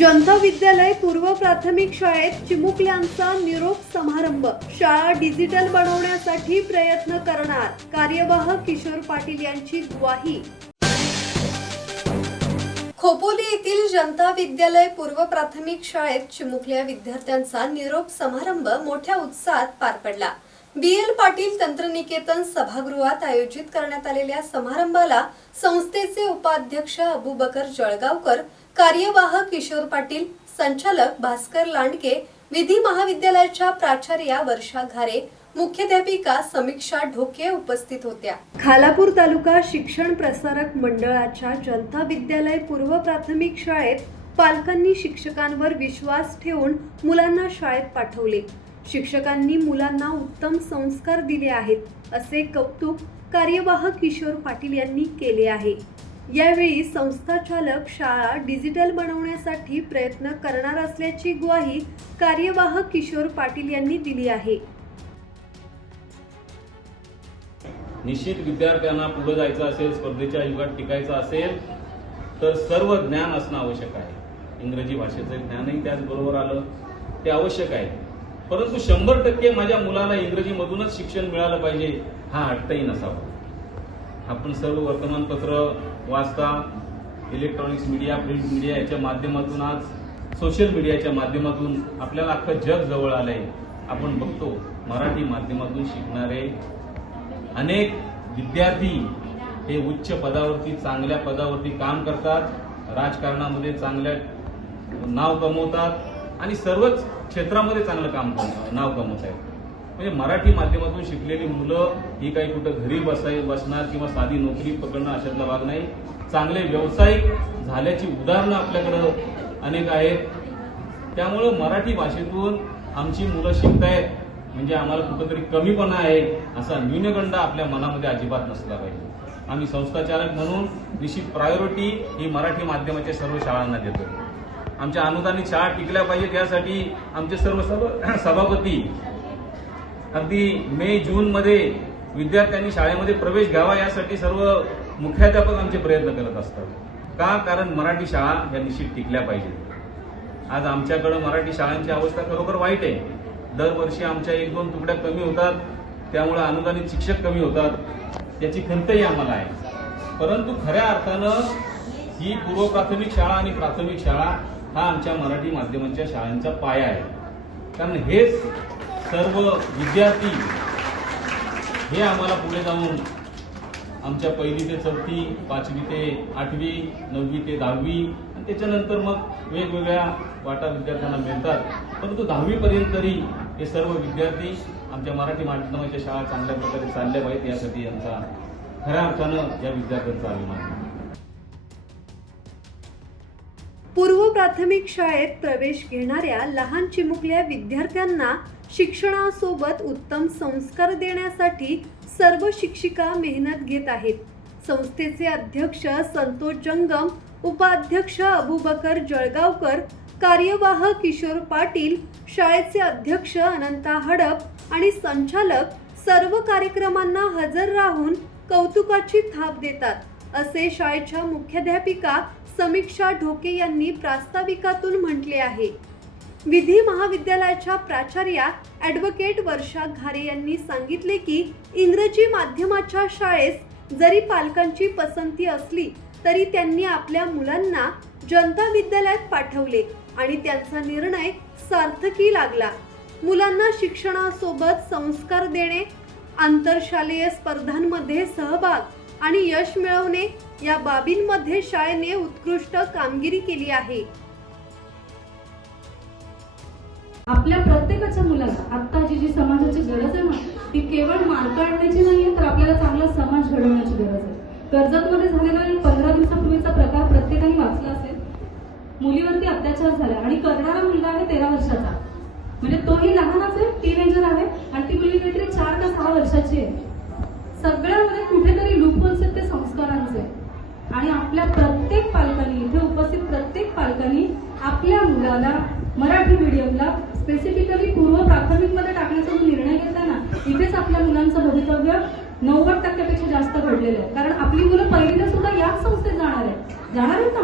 जनता विद्यालय पूर्व प्राथमिक शाळेत चिमुकल्यांचा निरोप समारंभ। शाळा डिजिटल बनवण्यासाठी प्रयत्न करणार, कार्यवाह किशोर पाटील यांची ग्वाही। खोपोली येथील जनता विद्यालय पूर्व प्राथमिक शाळेत चिमुकल्या विद्यार्थ्यांचा निरोप समारंभ मोठ्या उत्साहात पार पडला। BL पाटील तंत्रनिकेतन सभागृहात आयोजित करण्यात आलेल्या समारंभाला संस्थेचे उपाध्यक्ष अबूबकर जळगावकर, कार्यवाह किशोर पाटील, संचालक भास्कर लांडके, विधी महाविद्यालयाच्या प्राचार्या वर्षा घारे, मुख्याध्यापिका समीक्षा ढोके उपस्थित होत्या। खालापूर तालुका शिक्षण प्रसारक मंडळाच्या जनता विद्यालय पूर्व प्राथमिक शाळेत पालकांनी शिक्षकांवर विश्वास ठेवून मुलांना शाळेत पाठवले। शिक्षकांनी मुलांना उत्तम संस्कार दिले आहेत, असे कौतुक कार्यवाह किशोर पाटील यांनी केले आहे। यावेळी संस्थाचालक शाळा डिजिटल बनवण्यासाठी प्रयत्न करणार असल्याची ग्वाही कार्यवाह किशोर पाटील यांनी दिली आहे। निश्चित विद्यार्थ्यांना पुढे जायचं असेल, स्पर्धेच्या युगात टिकायचं असेल तर सर्व ज्ञान असणं आवश्यक आहे। इंग्रजी भाषेचं ज्ञानही त्याचबरोबर आलं ते आवश्यक आहे, परंतु 100% माझ्या मुलाला इंग्रजीमधूनच शिक्षण मिळालं पाहिजे हा अर्थही नसावा। आपण सर्व वर्तमानपत्र वाचता, इलेक्ट्रॉनिक्स मीडिया, प्रिंट मीडिया याच्या माध्यमातून, आज सोशल मीडियाच्या माध्यमातून आपल्याला अख्खं जग जवळ आलंय। आपण बघतो मराठी माध्यमातून शिकणारे अनेक विद्यार्थी हे उच्च पदावरती, चांगल्या पदावरती काम करतात, राजकारणामध्ये चांगल्या नाव कमवतात आणि सर्वच क्षेत्रामध्ये चांगलं नाव कमवत आहेत। म्हणजे मराठी माध्यमातून शिकलेली मुलं ही काही कुठं घरी बसणार किंवा साधी नोकरी पकडणं अशातला भाग नाही। चांगले व्यावसायिक झाल्याची उदाहरणं आपल्याकडं अनेक आहेत। त्यामुळं मराठी भाषेतून आमची मुलं शिकतायत म्हणजे आम्हाला कुठंतरी कमीपणा आहे असा न्यूनगंड आपल्या मनामध्ये अजिबात नसला पाहिजे। आम्ही संस्थाचालक म्हणून निश्चित प्रायोरिटी ही मराठी माध्यमाच्या सर्व शाळांना देतो। आमच्या अनुदानित शाळा टिकल्या पाहिजेत यासाठी आमचे सर्व सभापती अगदी मे जून मध्ये विद्यार्थ्यांनी शाळेमध्ये प्रवेश घ्यावा यासाठी सर्व मुख्याध्यापक आमचे प्रयत्न करत असतात। का? कारण मराठी शाळा या निश्चित टिकल्या पाहिजेत। आज आमच्याकडे मराठी शाळांची अवस्था खरोखर वाईट आहे। दरवर्षी आमच्या 1-2 तुकड्या कमी होतात, त्यामुळे अनुदानित शिक्षक कमी होतात, याची खंतही आम्हाला आहे। परंतु खऱ्या अर्थानं ही पूर्व प्राथमिक शाळा आणि प्राथमिक शाळा हा आमच्या मराठी माध्यमांच्या शाळांचा पाया आहे। कारण हेच सर्व विद्यार्थी हे आम्हाला पुढे जाऊन आमच्या 1ली ते 4थी, 5वी ते 8वी, 9वी ते 10वी आणि त्याच्यानंतर मग वेगवेगळ्या वाटा विद्यार्थ्यांना मिळतात। परंतु 10वी पर्यंत तरी हे सर्व विद्यार्थी आमच्या मराठी माध्यमाच्या शाळा चांगल्या प्रकारे चालल्या पाहिजेत यासाठी आमचा खऱ्या अर्थानं या विद्यार्थ्यांचा अभिमान आहे। पूर्व प्राथमिक शाळेत प्रवेश घेणाऱ्या लहान चिमुकल्या विद्यार्थ्यांना शिक्षणासोबत उत्तम संस्कार देण्यासाठी सर्व शिक्षिका मेहनत घेत आहेत। संस्थेचे अध्यक्ष संतोष जंगम, उपाध्यक्ष अबूबकर जळगावकर, कार्यवाह किशोर पाटील, शाळेचे अध्यक्ष अनंता हडप आणि संचालक सर्व कार्यक्रमांना हजर राहून कौतुकाची थाप देतात, असे शाळेच्या मुख्याध्यापिका समीक्षा ढोके यांनी प्रास्ताविकातून म्हटले आहे। विधी महाविद्यालयाच्या प्राचार्या ॲडव्होकेट वर्षा घारे यांनी सांगितले की इंग्रजी माध्यमाच्या शाळेस जरी पालकांची पसंती असली तरी त्यांनी आपल्या मुलांना जनता विद्यालयात पाठवले आणि त्यांचा निर्णय सार्थकी लागला। मुलांना शिक्षणासोबत संस्कार देणे, आंतरशालेय स्पर्धांमध्ये सहभाग आणि यश मिळवणे या बाबींमध्ये शाळेने उत्कृष्ट कामगिरी केली आहे। आपल्या प्रत्येकाच्या मुलाला आत्ताची जी समाजाची गरज आहे ना, ती केवळ मार्क आणण्याची नाहीये, तर आपल्याला चांगला समाज घडवण्याची गरज आहे। कर्जतमध्ये झालेला 15 दिवसापूर्वीचा प्रकार प्रत्येकाने वाचला असेल। मुलीवरती अत्याचार झाला आणि करणारा मुलगा आहे 13 वर्षाचा, म्हणजे तोही लहानच आहे, टीनेजर आहे आणि ती मुलगी काहीतरी 4 का 6 वर्षाची आहे। सगळ्यामध्ये कुठेतरी लूपहोल्स आहेत ते संस्कारांचे, आणि आपल्या प्रत्येक पालकांनी, इथे उपस्थित प्रत्येक पालकांनी आपल्या मुलाला मराठी मीडियमला स्पेसिफिकली पूर्व प्राथमिक मध्ये टाकण्याचा जो निर्णय घेतला ना, इथेच आपल्या मुलांचं भवितव्य 90% जास्त घडलेलं आहे। कारण आपली मुलं 1लीला सुद्धा याच संस्थेत जाणार आहेत ना।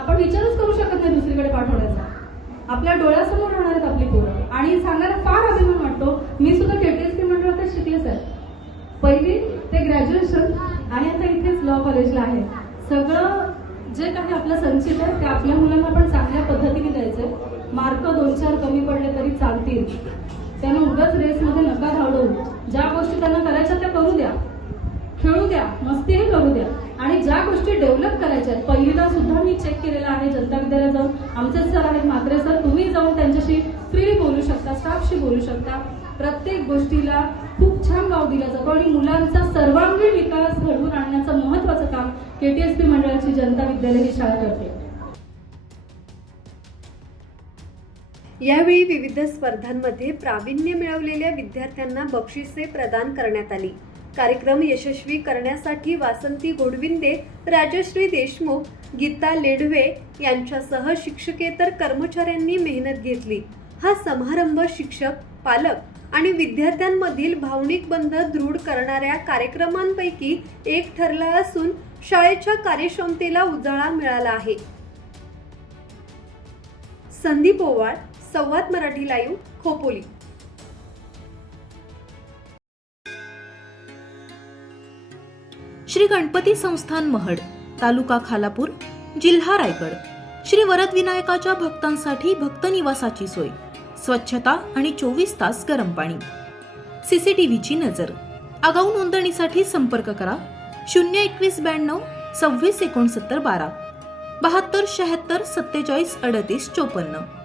आपण विचारच करू शकत नाही दुसरीकडे पाठवण्याचा. आपल्या डोळ्यासमोर राहणार आहेत आपली पोरं. आणि सांगायला फार अभिमान वाटतो, मी सुद्धा KTSP मंडळातच शिकले सर. पहिली ते ग्रॅज्युएशन आणि आता इथेच लॉ कॉलेजला आहे. सगळं जे काही आपलं संचित आहे ते आपल्या मुलांना पण चांगल्या पद्धतीने द्यायचंय. मार्क 2-4 कमी पडले तरी चालतील. त्यांना उगाच रेसमध्ये नका धावडू. ज्या गोष्टी त्यांना करायच्या त्या करू द्या, खेळू द्या, मस्तीही करू द्या. आणि ज्या गोष्टी डेव्हलप करायच्या आहेत, पहिलीला सुद्धा मी चेक केलेला आहे जनता विद्यालयात जाऊन. आमचे सर आहेत म्हात्रे सर, तुम्ही जाऊन त्यांच्याशी फ्रीली बोलू शकता, स्टाफशी बोलू शकता. प्रत्येक गोष्टीला खूप छान वाव दिला जातो आणि मुलांचा सर्वांगीण विकास घडवून आणण्याचं महत्त्वाचं काम KTSP मंडळाची जनता विद्यालय ही शाळा करते. यावेळी विविध स्पर्धांमध्ये प्रावीण्य मिळवलेल्या विद्यार्थ्यांना बक्षिसे प्रदान करण्यात आली. कार्यक्रम यशस्वी करण्यासाठी वासंती गोडविंदे, राजश्री देशमुख, गीता लेढवे यांच्यासह शिक्षकेतर कर्मचाऱ्यांनी मेहनत घेतली. हा समारंभ शिक्षक, पालक आणि विद्यार्थ्यांमधील भावनिक बंध दृढ करणाऱ्या कार्यक्रमांपैकी एक ठरला असून शाळेच्या कार्यक्षमतेला उजाळा मिळाला आहे. संदीप ओवाळ, संवाद मराठी लाईव्ह, खोपोली. श्री गणपती संस्थान महड, तालुका खालापूर, जिल्हा रायगड. श्री वरद विनायकाच्या भक्तांसाठी भक्त निवासाची सोय, स्वच्छता आणि 24 तास गरम पाणी. CCTVची नजर. आगाऊ नोंदणीसाठी संपर्क करा 02192 26 69 12 72 76 47 38 54.